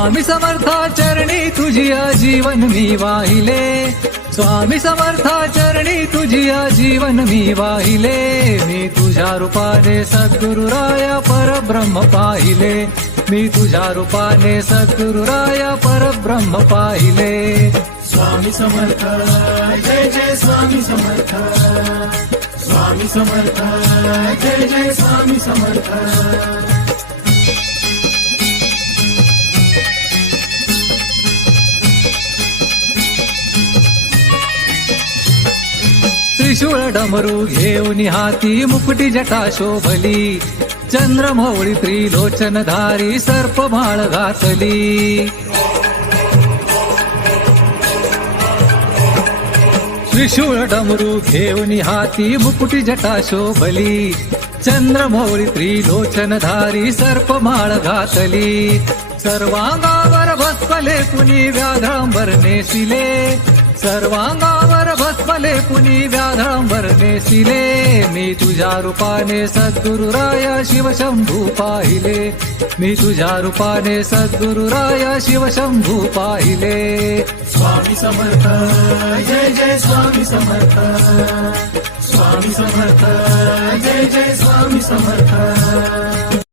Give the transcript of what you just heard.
स्वामी समर्था चरणी तुझी जीवन मी वाहिले, स्वामी समर्था चरणी तुझी जीवन मी वाहिले, मी तुझ्या रूपाने सद्गुरुराया परब्रह्म पाहिले, मी तुझ्या रूपाने सद्गुरुराया परब्रह्म पाहिले। स्वामी समर्थ जय जय स्वामी समर्थ, स्वामी समर्थ जय जय स्वामी समर्थ। त्रिशूळ डमरू घेऊन हाती मुकुटी जटा शोभली, चंद्रमौळी त्रिलोचनधारी सर्पमाळ घातली। त्रिशूळ डमरू घेऊन हाती मुकुटी जटा शोभली, चंद्रमौळी त्रिलोचनधारी सर्पमाळ घातली। सर्वांगावर भस्मले पुनी व्याधांबर नेसिले, सर्वांगावर भस्मले पुनी व्याधांबर नेसिले, मी तुझ्या रूपाने सद्गुरुराया शिवशंभू पाहिले, मी तुझ्या रूपाने सद्गुरुराया शिवशंभू पाहिले। स्वामी समर्थ जय जय स्वामी समर्थ, स्वामी समर्थ जय जय स्वामी समर्थ।